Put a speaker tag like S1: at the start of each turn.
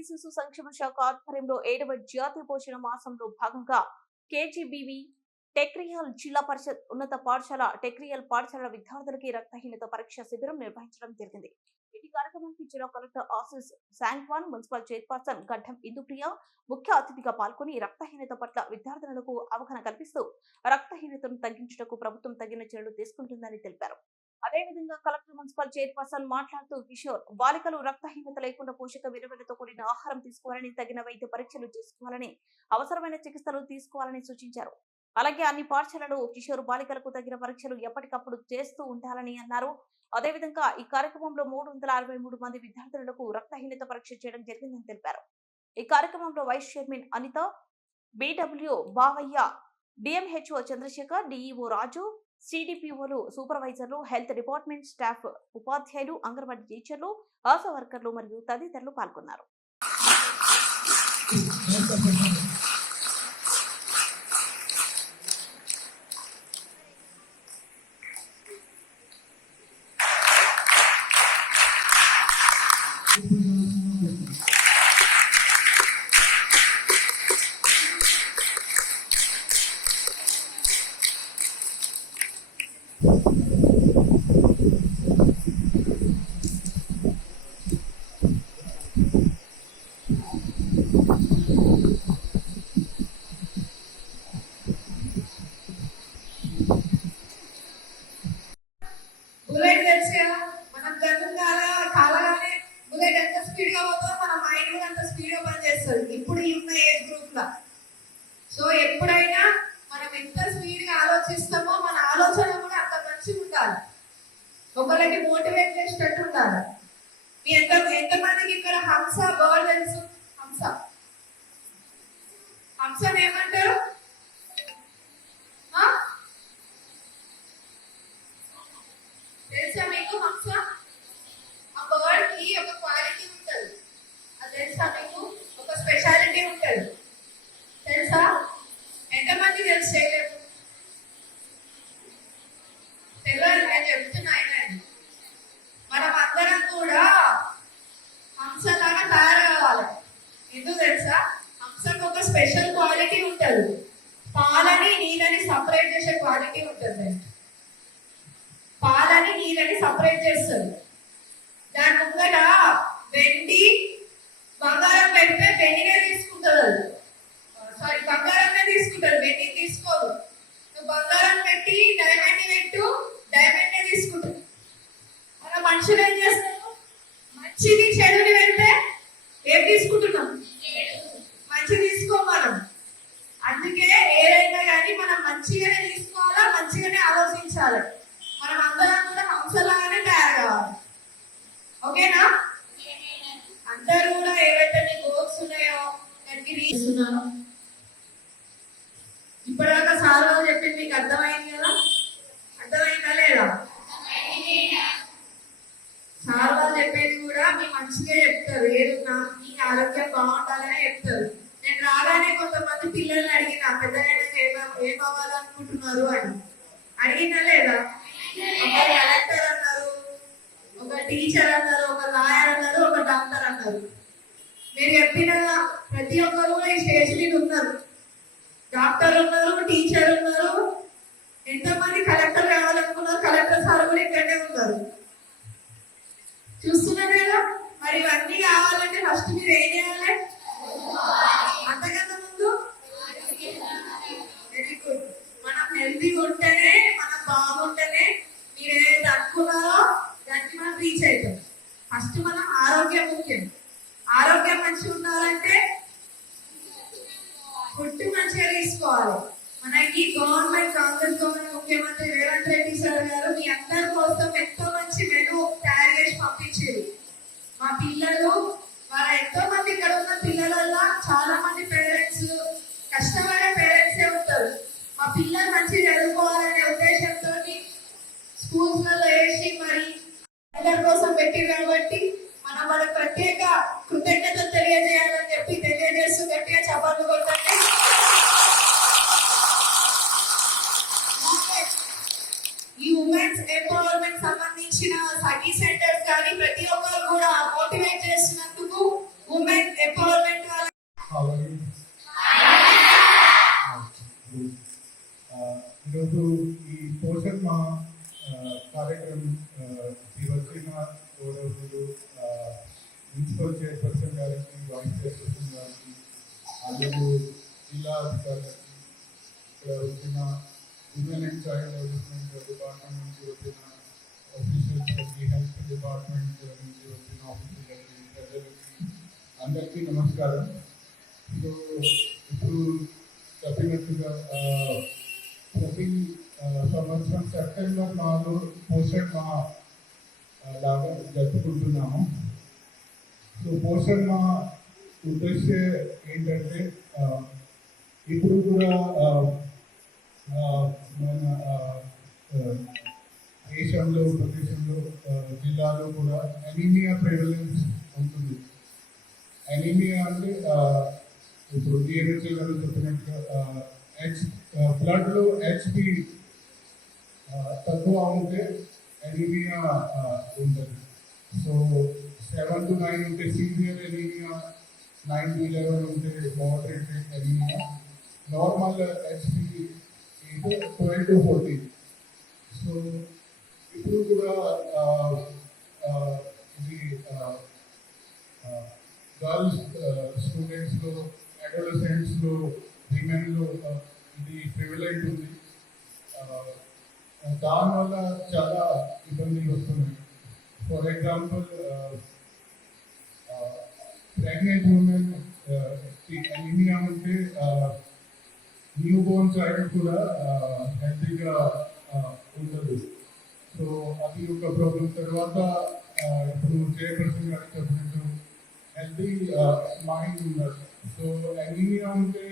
S1: స్త్రీ శిశు సంక్షేమ శాఖ ఆధ్వర్యంలో ఏడవ జాతీయ పోషణ మాసంలో భాగంగా కేజీబీవి టెక్రియల్ జిల్లా పరిషత్ ఉన్నత పాఠశాల టెక్రియల్ పాఠశాల విద్యార్థులకి రక్తహీనత పరీక్ష శిబిరం నిర్వహించడం జరిగింది. ఈ కార్యక్రమానికి జిల్లా collector Ashish Sangwan municipal chairperson Gaddam Indupriya ముఖ్య అతిథిగా పాల్గొని రక్తహీనత పట్ల విద్యార్థులకు అవగాహన కల్పిస్తూ రక్తహీనతను తగ్గించుటకు ప్రభుత్వం తగిన చర్యలు తీసుకుంటుందని తెలిపారు. అదేవిధంగా కలెక్టర్ మున్సిపల్ చైర్పర్సన్ మాట్లాడుతూ కిషోర్ బాలికలు రక్తహీనత లేకుండా పోషక విలువలతో కూడిన ఆహారం తీసుకోవాలని తగిన వైద్య పరీక్షలు చేసుకోవాలని అవసరమైన చికిత్సలు తీసుకోవాలని సూచించారు. అలాగే అన్ని పాఠశాలలు కిషోర్ బాలికలకు తగిన పరీక్షలు ఎప్పటికప్పుడు చేస్తూ ఉండాలని అన్నారు. అదేవిధంగా ఈ కార్యక్రమంలో మూడు వందల అరవై మూడు మంది విద్యార్థులకు రక్తహీనత పరీక్ష చేయడం జరిగిందని తెలిపారు. ఈ కార్యక్రమంలో vice chairman Anitha BW Bavayya DMHO Chandrashekar DEO Raju సిడిపిఓలు సూపర్వైజర్లు హెల్త్ డిపార్ట్మెంట్ స్టాఫ్ ఉపాధ్యాయులు అంగన్వాడీ టీచర్లు ఆశా వర్కర్లు మరియు తదితరులు పాల్గొన్నారు
S2: బుల్లెట్ తెలుసా మనం గన్ను కాల కాలగానే బుల్లెట్ ఎంత స్పీడ్గా పోతుందో మన మైండ్ కూడా అంత స్పీడ్గా పనిచేస్తుంది ఇప్పుడు ఉన్న ఏజ్ గ్రూప్లో సో ఎప్పుడైనా మనం ఎంత స్పీడ్గా ఆలోచిస్తామో మన ఆలోచన కూడా అంత ఉండాలి ఒకరికి మోటివేట్ చేసేటట్టు ఉండాలి. మీ ఎంత ఎంతమందికి ఇక్కడ హంస బర్డ్ తెలుసు హంస హంసని ఏమంటారు ఆ? తెలుసా మీకు హంస ఆ బర్డ్కి ఒక క్వాలిటీ ఉంటుంది అది తెలుసా మీకు ఒక స్పెషాలిటీ ఉంటుంది తెలుసా ఎంతమంది తెలుసు చేయలేదు తెలియదు నేను చెప్తున్నా అయినా మనం అందరం కూడా హంసలాగా తయారు కావాలి ఎందుకు తెలుసా హంసకు ఒక స్పెషల్ క్వాలిటీ ఉంటుంది పాలని నీళ్ళని సపరేట్ చేసే క్వాలిటీ ఉంటుంది పాలని నీళ్ళని సపరేట్ చేస్తుంది. దాని ముంగట వెండి బంగారం పెడితే వెండినే తీసుకుంటుంది. సారీ బంగారమే తీసుకుంటారు వెండి తీసుకోదు. బంగారం పెట్టి డైమండ్ పెట్టు డైమండ్ నే తీసుకుంటుంది మన మనుషులు ఏం చేస్తారు మంచిది చెడుని పెడితే ఏం తీసుకుంటున్నాం మంచి తీసుకో మనం అందుకే ఏదైనా కానీ మనం మంచిగానే తీసుకోవాలా మంచిగానే ఆలోచించాలి మనం అందరం కూడా హంసలాగానే తయారు కావాలి ఓకేనా అందరూ కూడా ఏవైతే మీ గోల్స్ ఉన్నాయో దానికి తీస్తున్నాను ఇప్పటిదాకా సార్ వాళ్ళు చెప్పింది మీకు అర్థమైంది కదా అర్థమైందా లేదా సార్ వాళ్ళు చెప్పేది కూడా మీ మంచిగా చెప్తారు ఏదున్నా మీ ఆరోగ్యం బాగుండాలనే చెప్తారు. నేను రాగానే కొంతమంది పిల్లల్ని అడిగిన పెద్ద ఏం అవ్వాలనుకుంటున్నారు అని. అడిగినా లేదా? ఒక కలెక్టర్ అన్నారు ఒక టీచర్ అన్నారు ఒక లాయర్ అన్నారు ఒక డాక్టర్ అన్నారు. మీరు చెప్పిన ప్రతి ఒక్కరు కూడా ఈ స్టేజ్ మీద ఉన్నారు. డాక్టర్ ఉన్నారు టీచర్ ఉన్నారు. ఎంతమంది కలెక్టర్ కావాలనుకున్నారు కలెక్టర్ సార్ కూడా ఇక్కడనే ఉన్నారు. చూస్తున్నారు కదా? మరి ఇవన్నీ కావాలంటే ఫస్ట్ మీరు ఏం చేయాలి? అంతకన్నా ముందు వెరీ గుడ్ మనం హెల్తీగా ఉంటేనే మనం బాగుంటేనే మీరు ఏదైతే అనుకున్నారో దానికి మనం రీచ్ అవుతాం. ఫస్ట్ మనం ఆరోగ్యం ముఖ్యం. ఆరోగ్యం మంచిగా ఉండాలంటే ఫుడ్ మంచిగా తీసుకోవాలి. మనకి గవర్నమెంట్ కాంగ్రెస్ గవర్నమెంట్ ముఖ్యమంత్రి రేవంత్ రెడ్డి సార్ గారు మీ అందరు ఈరోజు ఈ పోషణ్ మహా కార్యక్రమం ఈ వచ్చిన గౌరవులు
S3: మున్సిపల్ చైర్పర్సన్ గారికి వైస్ చైర్పర్సన్ గారికి అలాగే జిల్లా అధికారులకి ఇక్కడ వచ్చిన women and child development department నుంచి వచ్చిన ఆఫీసర్స్కి హెల్త్ డిపార్ట్మెంట్ నుంచి వచ్చిన ఆఫీసర్లకి ప్రజలకి అందరికీ నమస్కారం సో ఇప్పుడు చెప్పినట్టుగా ప్రతి సంవత్సరం సెప్టెంబర్ నాలుగు పోషణ్ మా లాగా జరుపుకుంటున్నాము. సో పోషణ్ మా ఉద్దేశం ఏంటంటే ఇప్పుడు కూడా మన దేశంలో ప్రదేశంలో జిల్లాలో కూడా అనీమియా ప్రివలెన్స్ ఉంటుంది. అనీమియా అంటే ఇప్పుడు డిఎన్హెచ్ఎల్ జిల్లాలో చెప్పినట్టుగా ఎక్స్ బ్లడ్లో హెచ్బి తక్కువ ఉంటే అనీమియా ఉంటుంది సో సెవెన్ టు నైన్ ఉంటే senior anaemia nine to eleven ఉంటే మోడరేట్ అనీమియా నార్మల్ హెచ్బి అయితే ట్వెల్వ్ టు ఫోర్టీన్ సో ఇప్పుడు కూడా ఆ, ఆ, ఇది గర్ల్స్ స్టూడెంట్స్లో అడోలసెంట్స్లో విమెన్లో ఇది ప్రివిలెంట్ ఉంది. దానివల్ల చాలా ఇబ్బందులు వస్తున్నాయి. For example pregnant women anaemia అంటే న్యూ బోర్న్ చైల్డ్ కూడా హెల్తీగా ఉండదు. సో అది ఒక ప్రాబ్లం తర్వాత ఇప్పుడు చైర్పర్సన్ గారు చెప్పినట్టు హెల్తీ మైండ్ ఉండదు సో అనీమియా ఉంటే